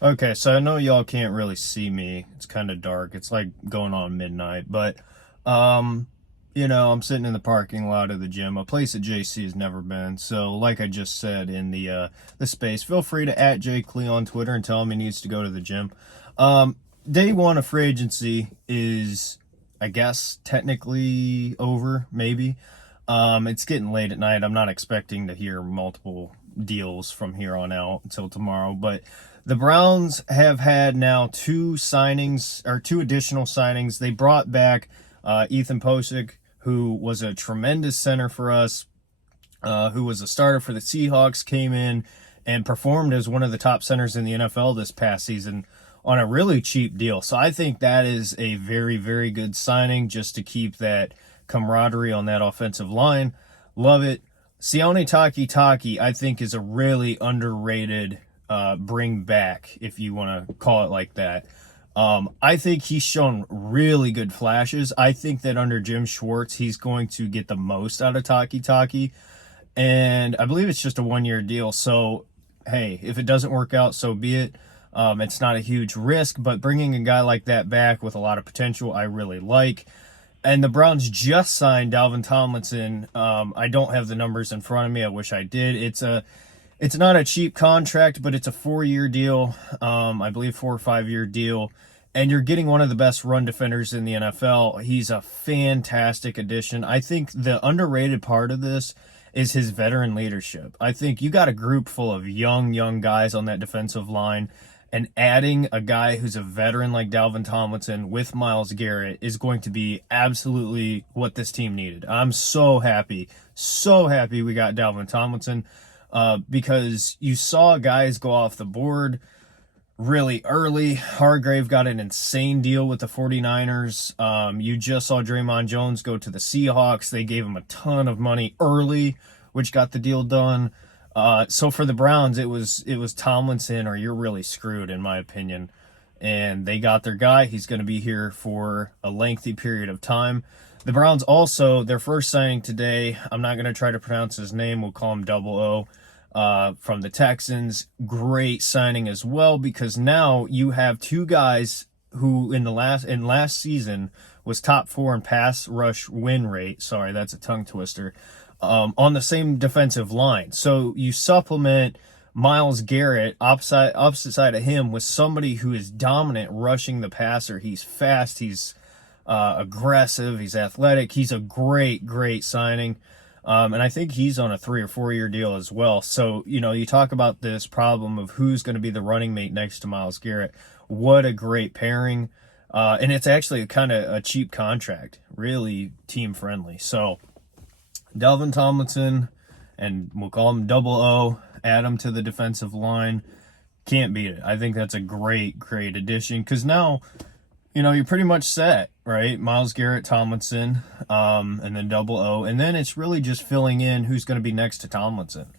Okay, so I know y'all can't really see me. It's kind of dark. It's like going on midnight, but um I'm sitting in the parking lot of the gym, a place that JC has never been. So, like I just said in the space, feel free to at Jake Lee on Twitter and tell him he needs to go to the gym. Um Day one of free agency is, I guess, technically over, maybe. It's getting late at night. I'm not expecting to hear multiple deals from here on out until tomorrow, but the Browns have had now two additional signings. They brought back Ethan Posick, who was a tremendous center for us, who was a starter for the Seahawks, came in and performed as one of the top centers in the NFL this past season on a really cheap deal. So I think that is a very, very good signing just to keep that camaraderie on that offensive line. Love it. Sione Taki, I think, is a really underrated bring back, if you want to call it like that. I think he's shown really good flashes. I think that under Jim Schwartz, he's going to get the most out of Taki. And I believe it's just a 1 year deal. So, hey, if it doesn't work out, so be it. It's not a huge risk, but bringing a guy like that back with a lot of potential, I really like. And the Browns just signed Dalvin Tomlinson. I don't have the numbers in front of me. I wish I did. It's not a cheap contract, but it's a 4 year deal. I believe 4 or 5 year deal. And you're getting one of the best run defenders in the NFL. He's a fantastic addition. I think the underrated part of this is his veteran leadership. I think you got a group full of young guys on that defensive line, and adding a guy who's a veteran like Dalvin Tomlinson with Myles Garrett is going to be absolutely what this team needed. I'm so happy we got Dalvin Tomlinson, because you saw guys go off the board really early. Hargrave got an insane deal with the 49ers. You just saw Draymond Jones go to the Seahawks. They gave him a ton of money early, which got the deal done. So for the Browns, it was Tomlinson or you're really screwed, in my opinion. And they got their guy. He's going to be here for a lengthy period of time. The Browns also, their first signing today, I'm not going to try to pronounce his name. We'll call him Double O, from the Texans. Great signing as well, because now you have two guys who in last season was top 4 in pass rush win rate. Sorry, that's a tongue twister. On the same defensive line. So you supplement Myles Garrett opposite side of him with somebody who is dominant rushing the passer. He's fast, he's aggressive, he's athletic. He's a great signing. And I think he's on a 3 or 4 year deal as well. So, you talk about this problem of who's going to be the running mate next to Myles Garrett. What a great pairing. And it's actually kind of a cheap contract, really team friendly. So, Dalvin Tomlinson, and we'll call him Double O, add him to the defensive line. Can't beat it. I think that's a great addition, because now, you're pretty much set, right? Myles Garrett, Tomlinson, and then Double O. And then it's really just filling in who's going to be next to Tomlinson.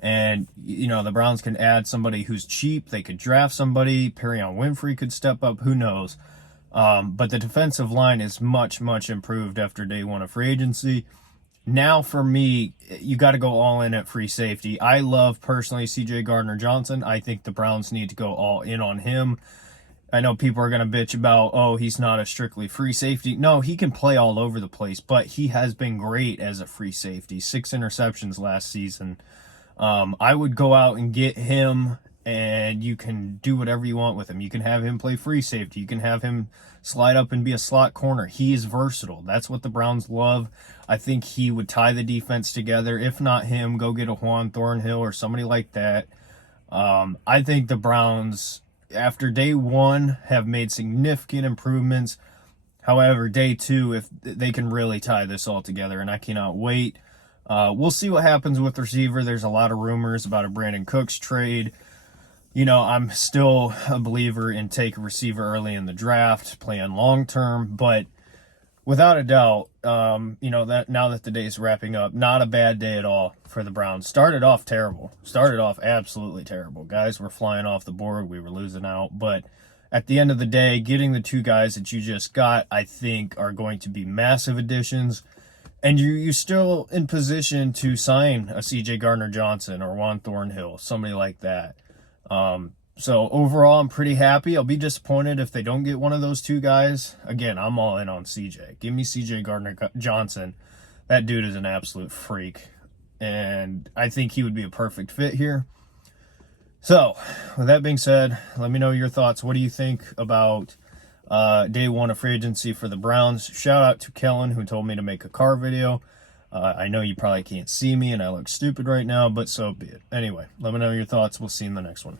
And, the Browns can add somebody who's cheap. They could draft somebody. Perion Winfrey could step up. Who knows? But the defensive line is much improved after day one of free agency. Now, for me, you got to go all in at free safety. I love, personally, C.J. Gardner-Johnson. I think the Browns need to go all in on him. I know people are going to bitch about, oh, he's not a strictly free safety. No, he can play all over the place, but he has been great as a free safety. 6 interceptions last season. I would go out and get him, and you can do whatever you want with him. You can have him play free safety. You can have him slide up and be a slot corner. He is versatile. That's what the Browns love. I think he would tie the defense together. If not him, go get a Juan Thornhill or somebody like that. I think the Browns, after day one, have made significant improvements. However, day two, if they can really tie this all together, and I cannot wait. We'll see what happens with receiver. There's a lot of rumors about a Brandon Cooks trade. I'm still a believer in take a receiver early in the draft, playing long term, but without a doubt, that now that the day's wrapping up, not a bad day at all for the Browns. Started off terrible. Started off absolutely terrible. Guys were flying off the board. We were losing out. But at the end of the day, getting the two guys that you just got, I think, are going to be massive additions. And you're still in position to sign a C.J. Gardner-Johnson or Juan Thornhill, somebody like that. So overall, I'm pretty happy. I'll be disappointed if they don't get one of those two guys. Again, I'm all in on CJ. Give me CJ Gardner-Johnson. That dude is an absolute freak. And I think he would be a perfect fit here. So, with that being said, let me know your thoughts. What do you think about day one of free agency for the Browns? Shout out to Kellen, who told me to make a car video. I know you probably can't see me and I look stupid right now, but so be it. Anyway, let me know your thoughts. We'll see you in the next one.